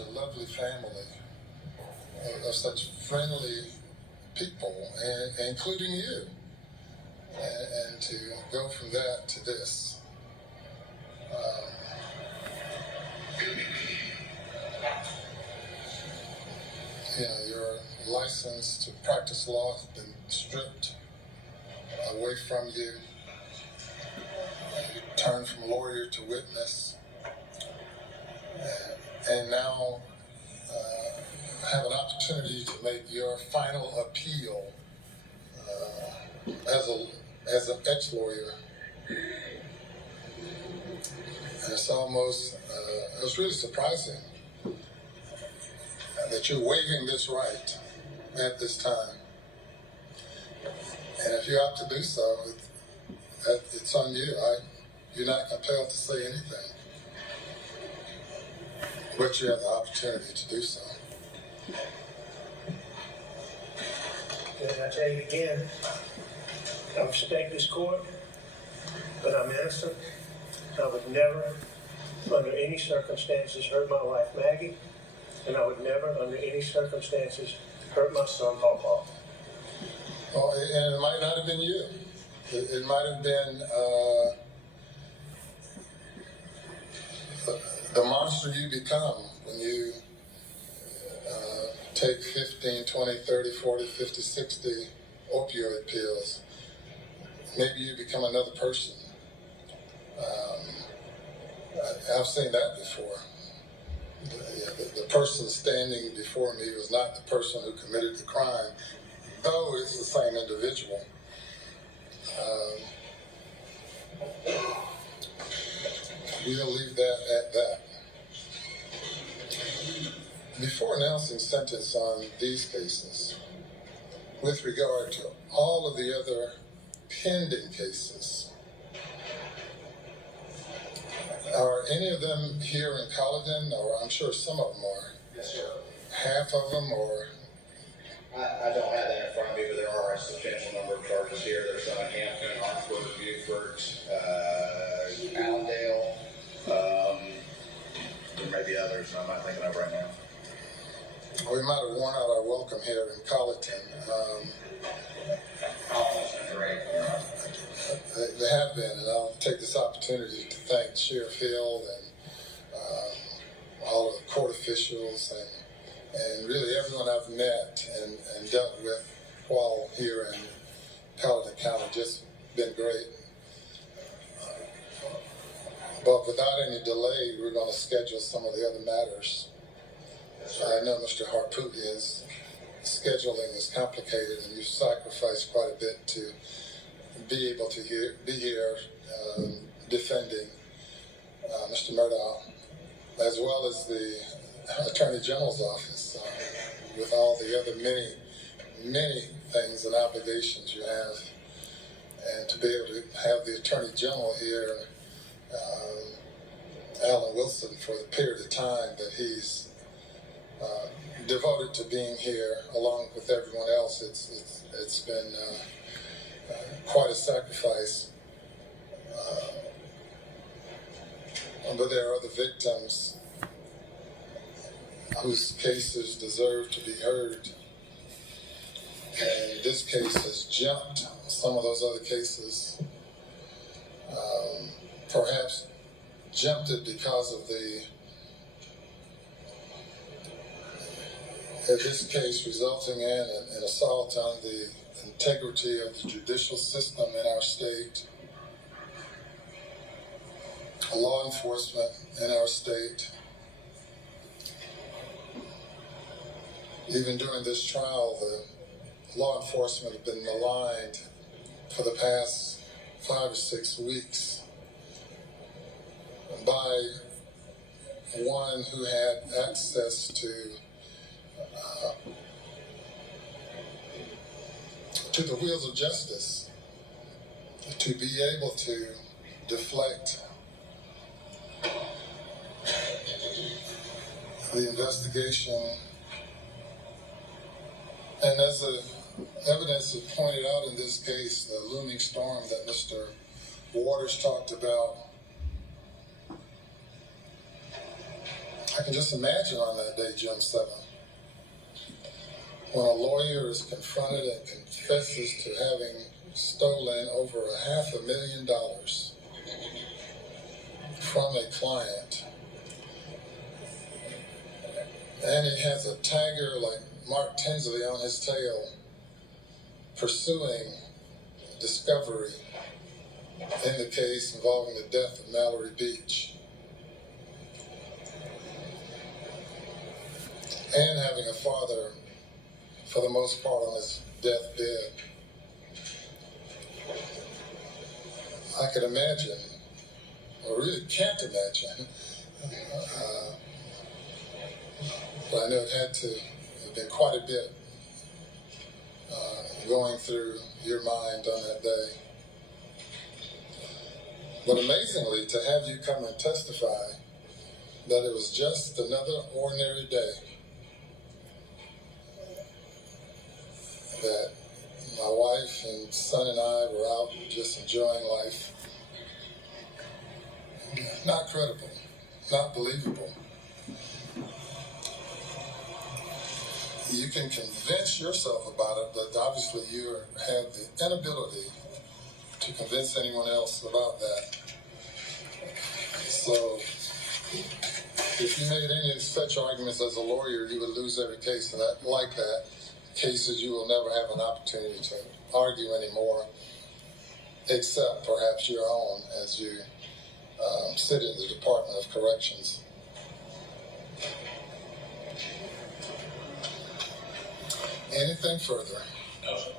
A lovely family of such friendly people, including you, and to go from that to this. Your license to practice law has been stripped away from you. You turned from lawyer to witness, and now have an opportunity to make your final appeal as an ex-lawyer. And it's really surprising that you're waiving this right at this time. And if you opt to do so, it's on you. You're not compelled to say anything, but you have the opportunity to do so. And I tell you again, I respect this court, but I'm innocent. I would never, under any circumstances, hurt my wife Maggie, and I would never, under any circumstances, hurt my son Paul. Well, and it might not have been you. It might have been the monster you become when you take 15, 20, 30, 40, 50, 60 opioid pills. Maybe you become another person. I've seen that before. The person standing before me was not the person who committed the crime, though it's the same individual. We'll leave that at that. Before announcing sentence on these cases, with regard to all of the other pending cases, are any of them here in Colleton, or I'm sure some of them are? Yes, sir. Half of them, or? I don't have that in front of me, but there are a substantial number of charges here. There's some in Hampton, Hartsburg, Beaufort, Allendale. There may be others I'm not thinking of right now. We might have worn out our welcome here in Colleton. They have been, and I'll take this opportunity to thank Sheriff Hill and all of the court officials and really everyone I've met and dealt with while here in Colleton County. Just been great. But without any delay, we're going to schedule some of the other matters. I know Mr. Harpootlian's scheduling is complicated, and you've sacrificed quite a bit to be able to be here defending Mr. Murdaugh, as well as the Attorney General's office, with all the other many things and obligations you have. And to be able to have the Attorney General here, Alan Wilson, for the period of time that he's devoted to being here, along with everyone else, it's been quite a sacrifice. But there are other victims whose cases deserve to be heard. And this case has jumped some of those other cases. Perhaps jumped it because of this case resulting in an assault on the integrity of the judicial system in our state, law enforcement in our state. Even during this trial, the law enforcement have been maligned for the past 5 or 6 weeks by one who had access to the wheels of justice, to be able to deflect the investigation. And as the evidence is pointed out in this case, the looming storm that Mr. Waters talked about, I can just imagine on that day, June 7th, when a lawyer is confronted and confesses to having stolen over $500,000 from a client, and he has a tagger like Mark Tinsley on his tail pursuing discovery in the case involving the death of Mallory Beach, and having a father, for the most part, on his deathbed. I could imagine, or really can't imagine, but I know it had to have been quite a bit going through your mind on that day. But amazingly, to have you come and testify that it was just another ordinary day, that my wife and son and I were out just enjoying life. Not credible, not believable. You can convince yourself about it, but obviously you have the inability to convince anyone else about that. So, if you made any such arguments as a lawyer, you would lose every case like that. Cases you will never have an opportunity to argue anymore, except perhaps your own as you sit in the Department of Corrections. Anything further? No, sir.